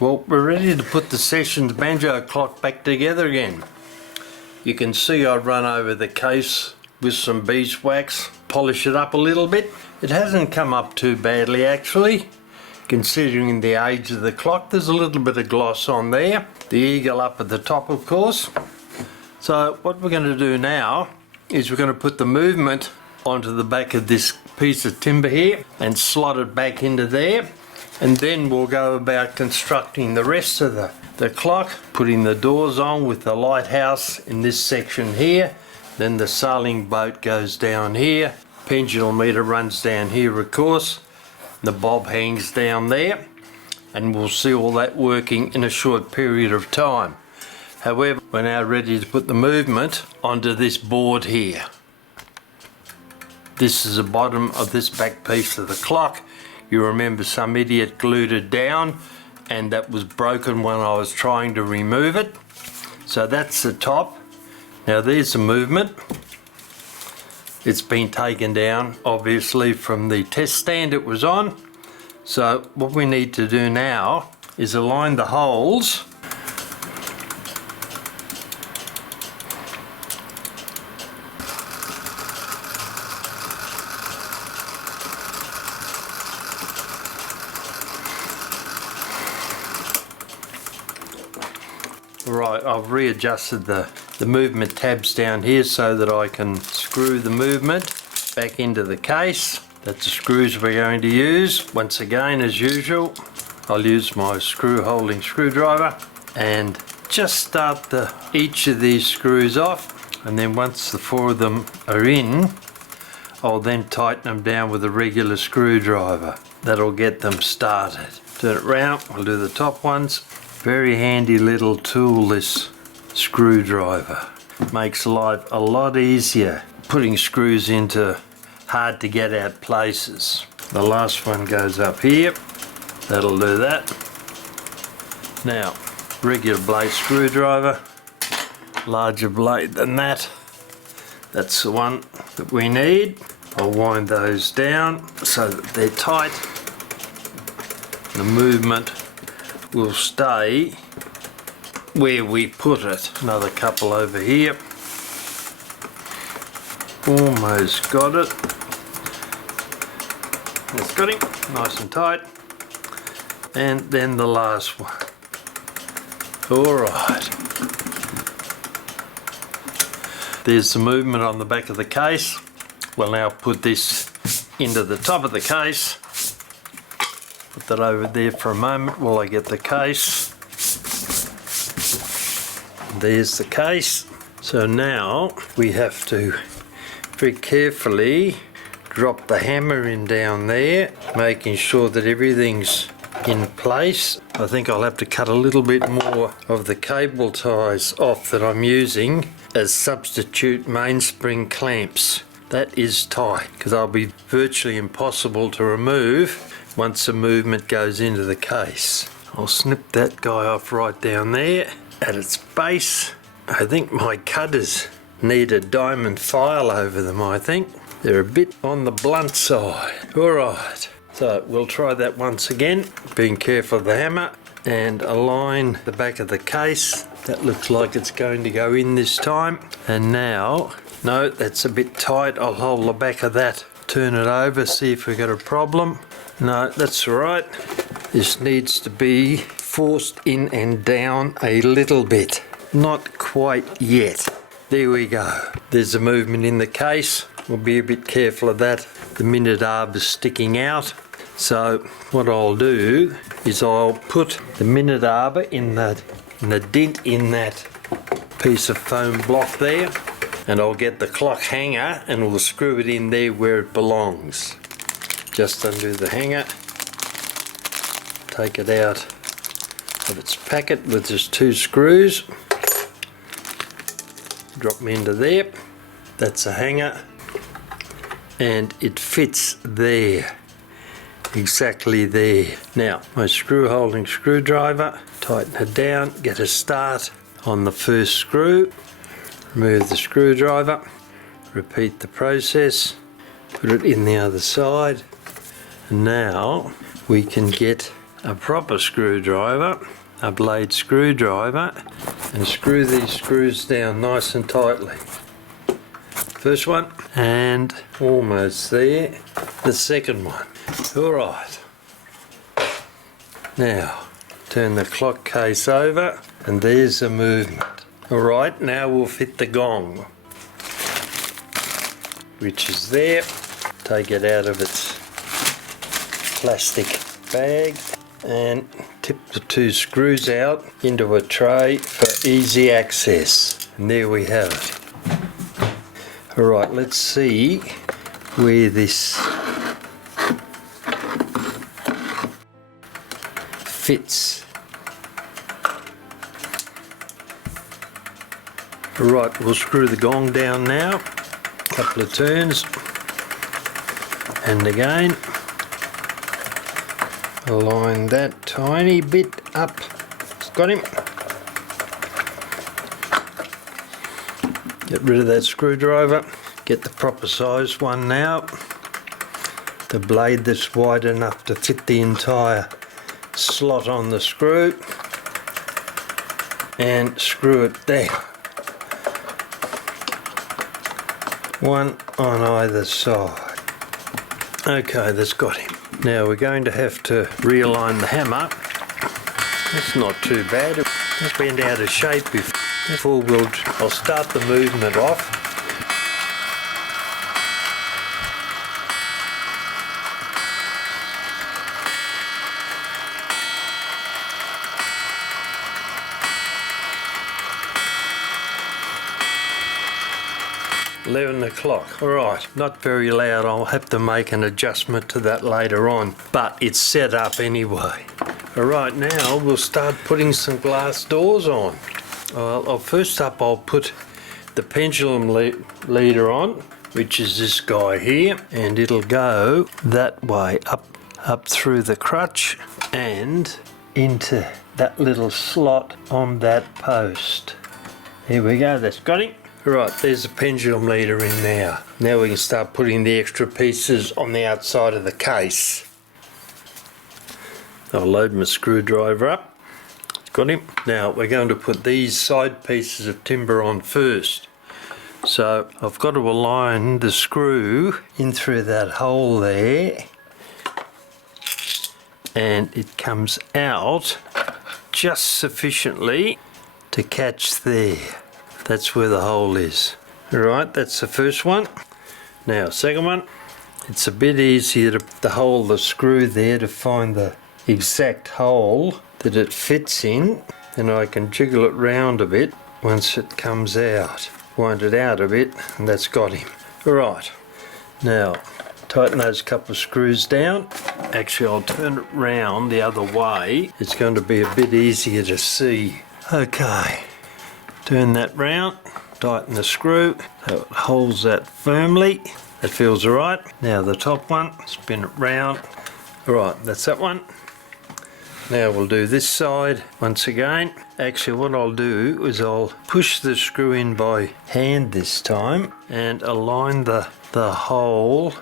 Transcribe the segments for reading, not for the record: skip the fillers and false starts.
Well, we're ready to put the Sessions banjo clock back together again. You can see I run over the case with some beeswax, polish it up a little bit. It hasn't come up too badly actually, considering the age of the clock. There's a little bit of gloss on there. The eagle up at the top, of course. So what we're going to do now is we're going to put the movement onto the back of this piece of timber here and slot it back into there. And then we'll go about constructing the rest of the clock, putting the doors on with the lighthouse in this section here. Then the sailing boat goes down here. Pendulum meter runs down here, of course. The bob hangs down there. And we'll see all that working in a short period of time. However, we're now ready to put the movement onto this board here. This is the bottom of this back piece of the clock. You remember some idiot glued it down and that was broken when I was trying to remove it. So that's the top. Now there's the movement. It's been taken down obviously from the test stand it was on. So what we need to do now is align the holes . Right, I've readjusted the movement tabs down here so that I can screw the movement back into the case. That's the screws we're going to use. Once again, as usual, I'll use my screw holding screwdriver and just start each of these screws off, and then once the 4 of them are in, I'll then tighten them down with a regular screwdriver. That'll get them started. Turn it round, we'll do the top ones. Very handy little tool, this screwdriver. Makes life a lot easier putting screws into hard to get out places. The last one goes up here. That'll do that. Now, regular blade screwdriver, larger blade than that. That's the one that we need. I'll wind those down so that they're tight. The movement will stay where we put it. Another couple over here. Almost got it. That's got him, nice and tight. And then the last one. Alright. There's the movement on the back of the case. We'll now put this into the top of the case. Put that over there for a moment while I get the case. There's the case. So now we have to very carefully drop the hammer in down there, making sure that everything's in place. I think I'll have to cut a little bit more of the cable ties off that I'm using as substitute mainspring clamps. That is tight because they'll be virtually impossible to remove once the movement goes into the case. I'll snip that guy off right down there at its base. I think my cutters need a diamond file over them, I think. They're a bit on the blunt side. Alright, so we'll try that once again, being careful of the hammer, and align the back of the case. That looks like it's going to go in this time. And now, no, that's a bit tight. I'll hold the back of that, turn it over, see if we've got a problem. No, that's all right. This needs to be forced in and down a little bit. Not quite yet. There we go. There's a movement in the case. We'll be a bit careful of that. The minute arb is sticking out. So what I'll do is I'll put the minute arbor in the dent in that piece of foam block there, and I'll get the clock hanger and we'll screw it in there where it belongs. Just undo the hanger, take it out of its packet with just 2 screws, drop them into there. That's a hanger and it fits there, exactly there. Now my screw holding screwdriver, tighten it down, get a start on the first screw, remove the screwdriver, repeat the process, put it in the other side, and now we can get a proper screwdriver, a blade screwdriver, and screw these screws down nice and tightly. First one, and almost there, the second one. Alright, now turn the clock case over, and there's the movement. Alright, now we'll fit the gong, which is there. Take it out of its plastic bag and tip the two screws out into a tray for easy access. And there we have it. Alright, let's see where this fits. Right, we'll screw the gong down now. Couple of turns. And again. Align that tiny bit up. Got him. Get rid of that screwdriver. Get the proper size one now. The blade that's wide enough to fit the entire slot on the screw. And screw it down. One on either side. Okay, that's got him. Now we're going to have to realign the hammer. It's not too bad. It's been out of shape before. I'll start the movement off. $11 Alright, not very loud. I'll have to make an adjustment to that later on, but it's set up anyway. Alright, now we'll start putting some glass doors on. Well, first up I'll put the pendulum leader on, which is this guy here, and it'll go that way up through the crutch and into that little slot on that post. Here we go, that's got it. Right, there's the pendulum leader in there. Now we can start putting the extra pieces on the outside of the case. I'll load my screwdriver up. Got him. Now we're going to put these side pieces of timber on first. So I've got to align the screw in through that hole there. And it comes out just sufficiently to catch there. That's where the hole is. Alright, that's the first one. Now, second one. It's a bit easier to hold the screw there to find the exact hole that it fits in. And I can jiggle it round a bit once it comes out. Wind it out a bit, and that's got him. Alright, now tighten those couple of screws down. Actually, I'll turn it round the other way. It's going to be a bit easier to see. Okay. Turn that round, tighten the screw so it holds that firmly. That feels alright. Now the top one, spin it round. Alright, that's that one. Now we'll do this side once again. Actually, what I'll do is I'll push the screw in by hand this time and align the hole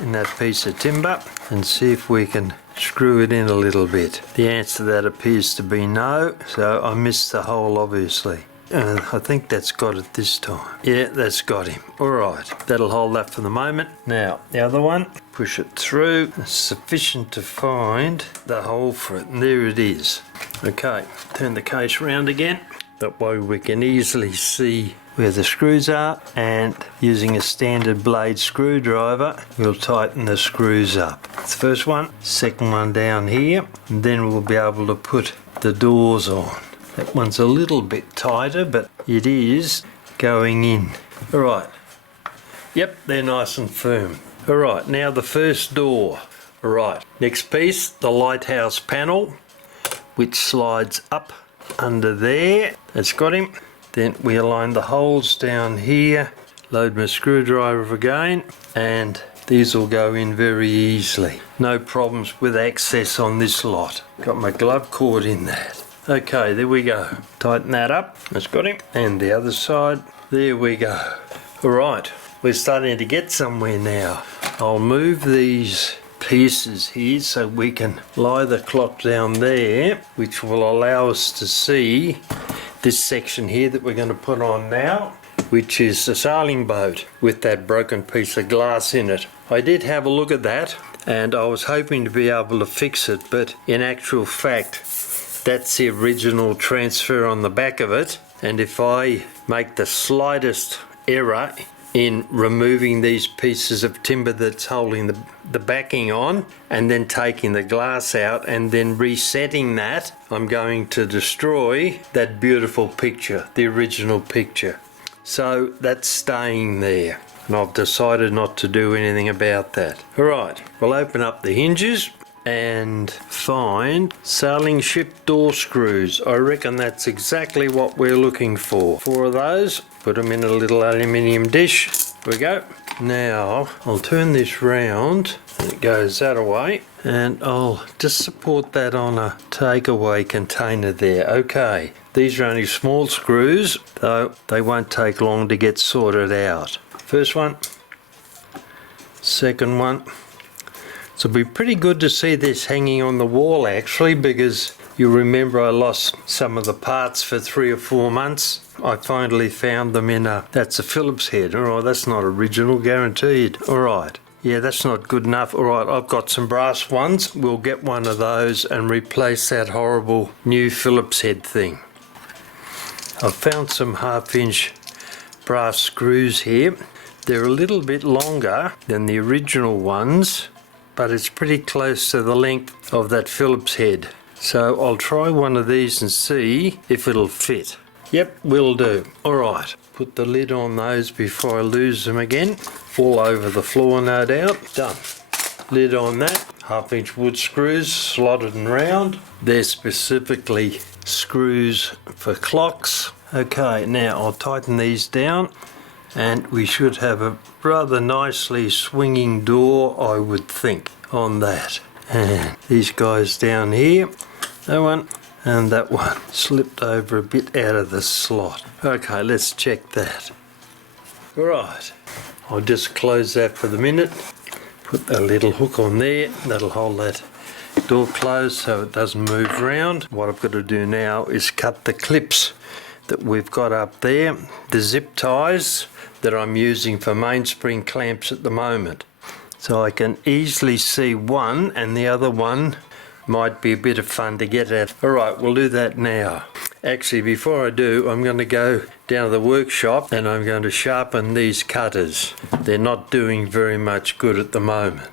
in that piece of timber and see if we can screw it in a little bit. The answer to that appears to be no, so I missed the hole obviously. I think that's got it this time. Yeah, that's got him. Alright, that'll hold that for the moment. Now, the other one, push it through. It's sufficient to find the hole for it, and there it is. Okay, turn the case round again. That way we can easily see where the screws are, and using a standard blade screwdriver, we'll tighten the screws up. The first one, second one down here, and then we'll be able to put the doors on. That one's a little bit tighter, but it is going in. Alright. Yep, they're nice and firm. Alright, now the first door. Alright, next piece, the lighthouse panel, which slides up under there. That's got him. Then we align the holes down here, load my screwdriver again, and these will go in very easily. No problems with access on this lot. Got my glove cord in that. Okay, there we go. Tighten that up. That's got him. And the other side. There we go. Alright, we're starting to get somewhere now. I'll move these pieces here so we can lie the clock down there, which will allow us to see this section here that we're going to put on now, which is a sailing boat with that broken piece of glass in it. I did have a look at that and I was hoping to be able to fix it, but in actual fact that's the original transfer on the back of it, and if I make the slightest error in removing these pieces of timber that's holding the backing on and then taking the glass out and then resetting that, I'm going to destroy that beautiful picture, the original picture. So that's staying there and I've decided not to do anything about that. Alright, we'll open up the hinges and find sailing ship door screws. I reckon that's exactly what we're looking for. 4 of those, put them in a little aluminium dish. There we go. Now I'll turn this round and it goes that away, and I'll just support that on a takeaway container there. Okay, these are only small screws, though they won't take long to get sorted out. First one, second one. So it'll be pretty good to see this hanging on the wall actually, because you remember I lost some of the parts for 3 or 4 months. I finally found them in that's a Phillips head. Alright, that's not original, guaranteed. Alright, yeah, that's not good enough. Alright, I've got some brass ones. We'll get one of those and replace that horrible new Phillips head thing. I've found some 1/2-inch brass screws here. They're a little bit longer than the original ones, but it's pretty close to the length of that Phillips head. So I'll try one of these and see if it'll fit. Yep, will do. Alright, put the lid on those before I lose them again. All over the floor, no doubt. Done. Lid on that. 1/2-inch wood screws, slotted and round. They're specifically screws for clocks. Okay, now I'll tighten these down and we should have a rather nicely swinging door, I would think, on that. And these guys down here, that one and that one slipped over a bit out of the slot. Okay, let's check that. Right, I'll just close that for the minute. Put a little hook on there, that'll hold that door closed so it doesn't move around. What I've got to do now is cut the clips that we've got up there, the zip ties that I'm using for mainspring clamps at the moment. So I can easily see one, and the other one might be a bit of fun to get at. Alright, we'll do that now. Actually, before I do, I'm going to go down to the workshop and I'm going to sharpen these cutters. They're not doing very much good at the moment.